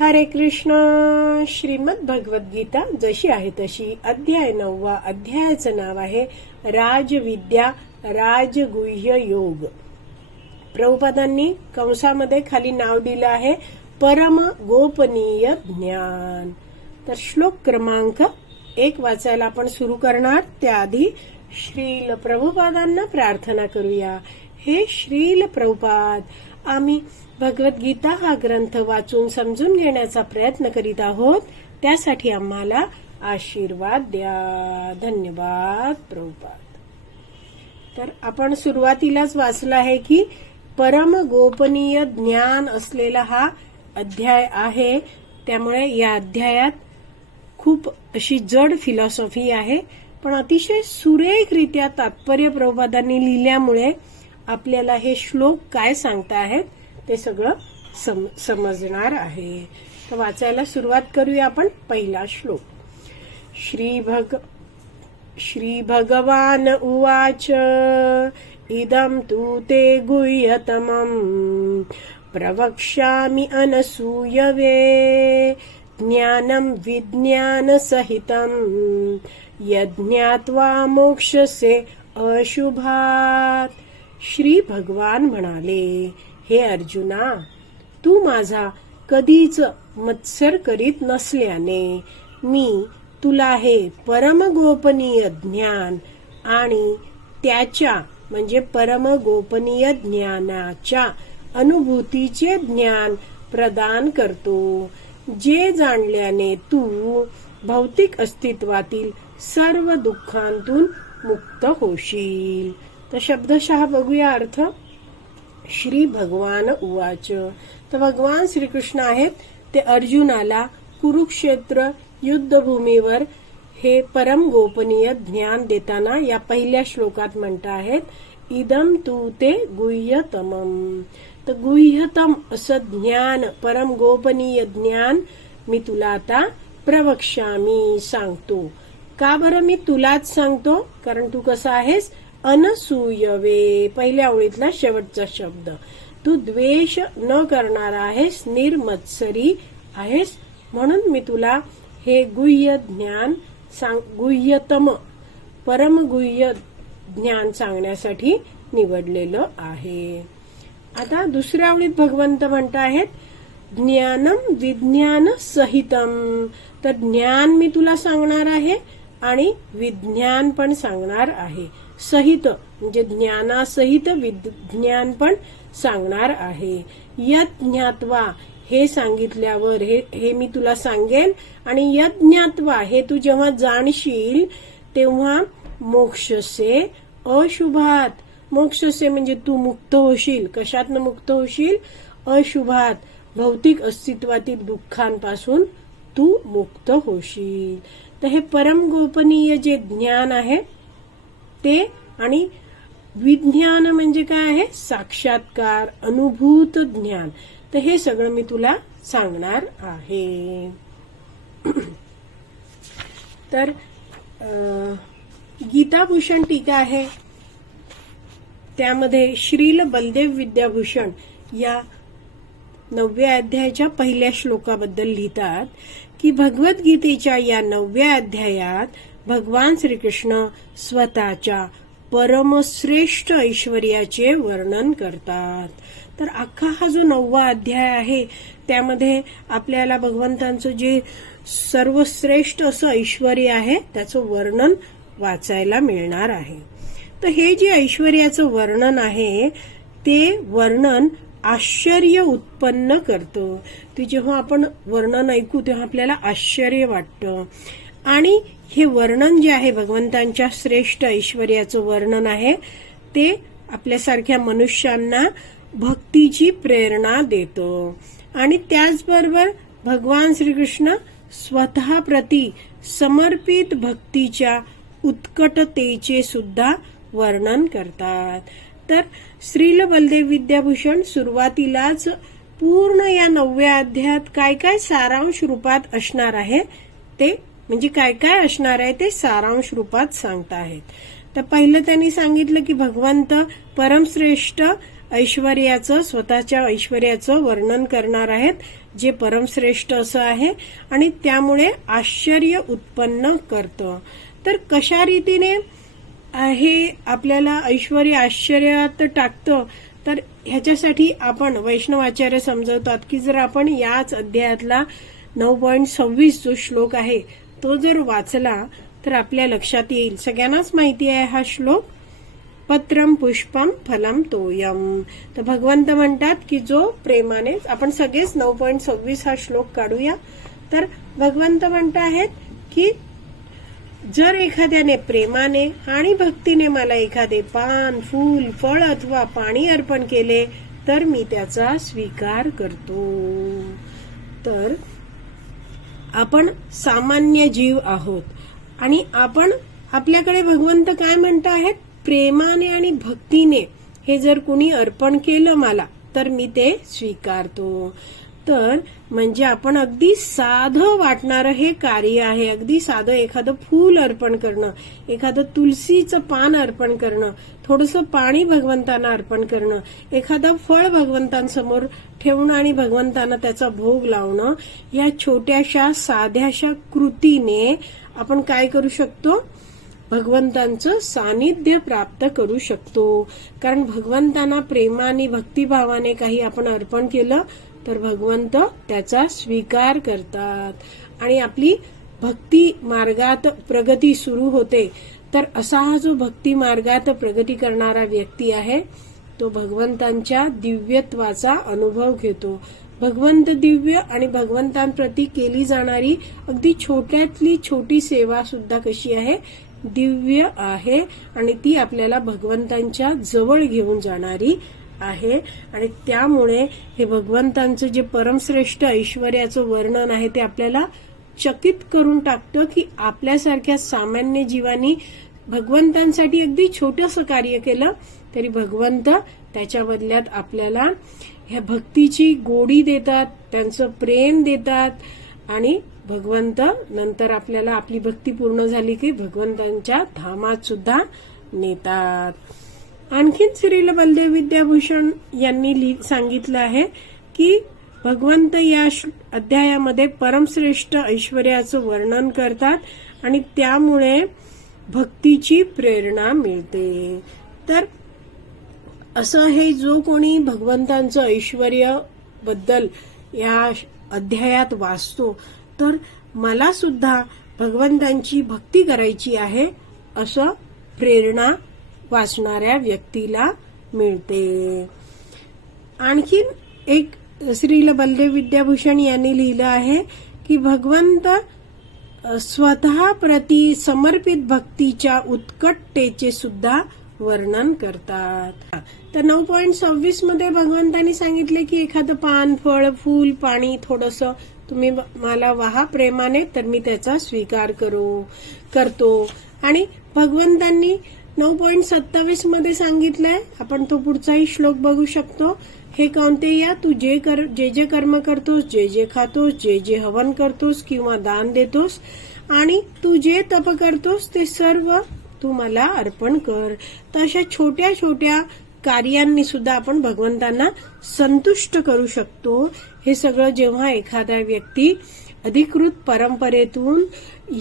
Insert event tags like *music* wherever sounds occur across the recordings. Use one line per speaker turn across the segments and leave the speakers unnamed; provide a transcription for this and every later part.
हरे कृष्ण श्रीमद भगवद्गीता जशी आहे तशी अध्याय नववा अध्यायाचं नाव आहे राजविद्या राजगुह्य योग. प्रभुपादांनी कंसामध्ये खाली नाव दिलं आहे परम गोपनीय ज्ञान. तर श्लोक क्रमांक एक वाचायला आपण सुरू करणार. त्याआधी श्रील प्रभुपादांना प्रार्थना करूया. हे श्रील प्रभुपाद आम्ही भगवद्गीता हा ग्रंथ वाचून समजून घेण्याचा प्रयत्न करीत आहोत. त्यासाठी आम्हाला आशीर्वाद द्या. धन्यवाद प्रभुपाद. तर आपण सुरुवातीलाच वाचलं आहे की परम गोपनीय ज्ञान असलेला हा अध्याय आहे. त्यामुळे या अध्यायात खूप अशी जड फिलॉसॉफी आहे. पण अतिशय सुरेखरित्या तात्पर्य प्रभुपादांनी लिहिल्यामुळे आपल्याला हे श्लोक काय सांगता आहेत ते सगळं सम समजणार आहे. तर वाचायला सुरुवात करूया आपण पहिला श्लोक. श्री भग श्रीभगवान उवाच इदं तू ते गुह्यतमम् प्रवक्ष्यामि अनसूयवे ज्ञानं विज्ञानसहितं यज्ञात्वा मोक्षसे अशुभात। श्री भगवान म्हणाले हे अर्जुना तू माझा कधीच मत्सर करीत नसल्याने मी तुला हे परमगोपनीय ज्ञान आणि त्याच्या म्हणजे परमगोपनीय ज्ञानाच्या अनुभूतीचे ज्ञान प्रदान करतो. जे जाणल्याने तू भौतिक अस्तित्वातील सर्व दुःखांतून मुक्त होशील. तर शब्दशः बघूया अर्थ. श्री भगवान उवाच. तर भगवान श्रीकृष्ण आहेत. ते अर्जुनाला कुरुक्षेत्र युद्धभूमीवर हे परम गोपनीय ज्ञान देताना या पहिल्या श्लोकात म्हणत आहेत इदम तू ते गुह्यतमम. तर गुह्यतम असं ज्ञान परम गोपनीय ज्ञान मी तुला आता प्रवक्षामी सांगतो. का बरं मी तुलाच सांगतो? कारण तू कसा आहेस? अनसूयवे पहिल्या ओळीतला शेवटचा शब्द. तू द्वेष न करणारा आहेस निर्मत्सरी आहेस म्हणून मी तुला हे गुह्य ज्ञान सांग गुह्यतम परमगुह्य ज्ञान सांगण्यासाठी निवडलेलं आहे. आता दुसऱ्या ओळीत भगवंत म्हणत आहेत ज्ञानम विज्ञान सहितम तर ज्ञान मी तुला सांगणार आहे आणि विज्ञान पण सांगणार आहे. सहित म्हणजे ज्ञानासहित विज्ञान पण सांगणार आहे. यत ज्ञात्वा हे सांगितल्यावर हे हे मी तुला सांगेन. आणि यत ज्ञात्वा हे तू जेव्हा जाणशील तेव्हा मोक्षसे अशुभात. मोक्षसे म्हणजे तू मुक्त होशील. कशातनं मुक्त होशील? अशुभात. भौतिक अस्तित्वातील दुःखांपासून तू मुक्त होशील. तर हे परम गोपनीय जे ज्ञान आहे ते आणि विज्ञान म्हणजे काय आहे? साक्षात्कार अनुभूत ज्ञान. तर हे सगळं मी तुला सांगणार आहे. *clears throat* तर गीताभूषण टीका आहे. त्यामध्ये श्रील बलदेव विद्याभूषण या नवव्या अध्यायाच्या पहिल्या श्लोकाबद्दल लिहितात की भगवद्गीतेच्या या नवव्या अध्यायात भगवान श्रीकृष्ण स्वतःच्या परमश्रेष्ठ ऐश्वर्याचे वर्णन करतात. तर अख्खा हा जो नववा अध्याय आहे त्यामध्ये आपल्याला भगवंतांचं जे सर्वश्रेष्ठ असं ऐश्वर आहे त्याचं वर्णन वाचायला मिळणार आहे. तर हे जे ऐश्वर्याचं वर्णन आहे ते वर्णन आश्चर्य उत्पन्न करतं. ते जेव्हा आपण वर्णन ऐकू तेव्हा आपल्याला आश्चर्य वाटतं. आणि हे वर्णन जे आहे भगवंतांच्या श्रेष्ठ ऐश्वर्याचं वर्णन आहे ते आपल्यासारख्या मनुष्यांना भक्तीची प्रेरणा देतो. आणि त्याचबरोबर भगवान श्रीकृष्ण स्वतः प्रती समर्पित भक्तीच्या उत्कटतेचे सुद्धा वर्णन करतात. तर श्रील बलदेव विद्याभूषण सुरुवातीलाच पूर्ण या नवव्या अध्यायात काय काय सारांश रूपात असणार आहे ते म्हणजे काय काय असणार आहे ते सारांश रूपात सांगत आहेत तर पहिलं त्यांनी सांगितलं की भगवंत परमश्रेष्ठ ऐश्वर्याचं स्वतःच्या ऐश्वर्याचं वर्णन करणार आहेत जे परमश्रेष्ठ असं आहे आणि त्यामुळे आश्चर्य उत्पन्न करतं. तर कशा रीतीने हे आपल्याला ऐश्वर आश्चर्यात टाकतं? तर ह्याच्यासाठी आपण वैष्णवाचार्य समजवतात की जर आपण याच अध्यायातला नऊ पॉईंट सव्वीस जो श्लोक आहे तो जर वाचला तर आपल्या लक्षात येईल. सगळ्यांनाच माहिती आहे हा श्लोक. पत्रम पुष्पम फलम तोयम. तर भगवंत म्हणतात की जो प्रेमाने आपण सगळेच नऊ पॉईंट सव्वीस हा श्लोक काढूया. तर भगवंत म्हणत आहेत की जर एखाद्याने प्रेमाने आणि भक्तीने मला एखादे पान फूल फळ अथवा पाणी अर्पण केले तर मी त्याचा स्वीकार करतो. तर आपण सामान्य जीव आहोत. आणि आपण आपल्याकडे भगवंत काय म्हणत आहेत प्रेमाने आणि भक्तीने. हे जर कुणी अर्पण केलं मला तर मी ते स्वीकारतो. तर म्हणजे आपण अगदी साधं वाटणारं हे कार्य आहे. अगदी साधं एखादं फूल अर्पण करणं एखादं तुलसीचं पान अर्पण करणं थोडंसं पाणी भगवंतांना अर्पण करणं एखादं फळ भगवंतांसमोर ठेवणं आणि भगवंतांना त्याचा भोग लावणं या छोट्याशा साध्याशा कृतीने आपण काय करू शकतो? भगवंतांचं सानिध्य प्राप्त करू शकतो. कारण भगवंतांना प्रेमाने भक्तिभावाने काही आपण अर्पण केलं तर भगवंत त्याचा स्वीकार करतात. आणि आपली भक्ती मार्गात प्रगती सुरू होते. तर असा हा जो भक्ती मार्गात प्रगती करणारा व्यक्ती आहे तो भगवंतांच्या दिव्यत्वाचा अनुभव घेतो. भगवंत दिव्य आणि भगवंतांप्रती केली जाणारी अगदी छोट्यातली छोटी सेवा सुद्धा कशी आहे? दिव्य आहे आणि ती आपल्याला भगवंतांच्या जवळ घेऊन जाणारी आहे. आणि त्यामुळे हे भगवंतांचं जे परमश्रेष्ठ ऐश्वर्याचं वर्णन आहे ते आपल्याला चकित करून टाकतं की आपल्यासारख्या सामान्य जीवानी भगवंतांसाठी अगदी छोटंसं कार्य केलं तरी भगवंत त्याच्या बदल्यात आपल्याला ह्या भक्तीची गोडी देतात त्यांचं प्रेम देतात. आणि भगवंत नंतर आपल्याला आपली भक्ती पूर्ण झाली की भगवंतांच्या धामात सुद्धा नेतात. आणखीन श्रील बलदेव विद्याभूषण यांनी सांगितलं आहे की भगवंत या अध्यायामध्ये परमश्रेष्ठ ऐश्वर्याचं वर्णन करतात आणि त्यामुळे भक्तीची प्रेरणा मिळते. तर असं हे जो कोणी भगवंतांचं ऐश्वर बद्दल या अध्यायात वाचतो तर मला सुद्धा भगवंतांची भक्ती करायची आहे असं प्रेरणा वाचणाऱ्या व्यक्तीला मिळते. आणखीन एक श्रील बलदेव विद्याभूषण यांनी लिहिलं आहे की भगवंत स्वतः प्रती समर्पित भक्तीच्या उत्कटतेचे सुद्धा वर्णन करतात. तर नऊ पॉईंट सव्वीसमध्ये भगवंतांनी सांगितले की एखादं पान फळ फूल पाणी थोडस तुम्ही मला वाहा प्रेमाने तर मी त्याचा स्वीकार करू करतो. आणि भगवंतांनी नऊ पॉईंट सत्तावीसमध्ये सांगितलंय. आपण तो पुढचाही श्लोक बघू शकतो. हे कोणते या तू जे कर जे जे कर्म करतोस जे जे खातोस जे जे हवन करतोस किंवा दान देतोस आणि तू जे तप करतोस ते सर्व तू मला अर्पण कर. तर अशा छोट्या छोट्या कार्यांनी सुद्धा आपण भगवंतांना संतुष्ट करू शकतो. हे सगळं जेव्हा एखादा व्यक्ती अधिकृत परंपरेतून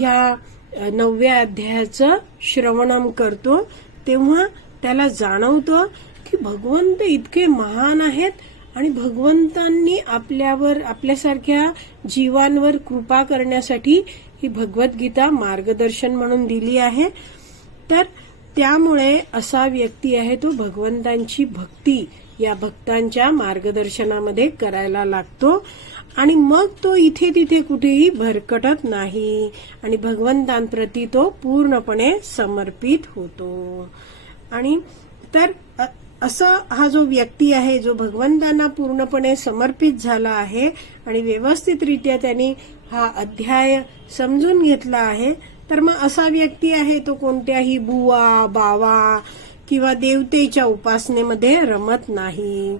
या नवव्या अध्यायाचं श्रवणम करतो तेव्हा त्याला जाणवतं की भगवंत इतके महान आहेत आणि भगवंतांनी आपल्यावर आपल्यासारख्या जीवांवर कृपा करण्यासाठी ही भगवद्गीता मार्गदर्शन म्हणून दिली आहे. तर त्यामुळे असा व्यक्ती आहे तो भगवंतांची भक्ती या भक्तांच्या मार्गदर्शनामध्ये करायला लागतो. आणि मग तो इथे तिथे कुठेही भरकटत नाही. आणि भगवंतांप्रती तो पूर्णपणे समर्पित होतो. आणि तर असं हा जो व्यक्ती आहे जो भगवंतांना पूर्णपणे समर्पित झाला आहे आणि व्यवस्थितरित्या त्यांनी हा अध्याय समजून घेतला आहे तर मग असा व्यक्ती आहे तो कोणत्याही बुवा बावा किंवा देवतेच्या उपासनेमध्ये रमत नाही.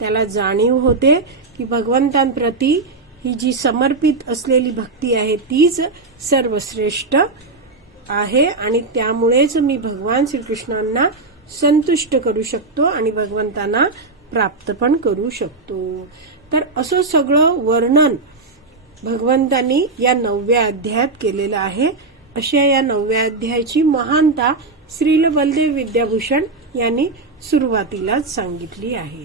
त्याला जाणीव होते की भगवंतांप्रती ही जी समर्पित असलेली भक्ती आहे तीच सर्वश्रेष्ठ आहे आणि त्यामुळेच मी भगवान श्रीकृष्णांना संतुष्ट करू शकतो आणि भगवंतांना प्राप्त पण करू शकतो. तर असं सगळं वर्णन भगवंतांनी या नवव्या अध्यायात केलेलं आहे. अशा या नवव्या अध्यायाची महानता श्रील बलदेव विद्याभूषण यांनी सुरुवातीलाच सांगितली आहे.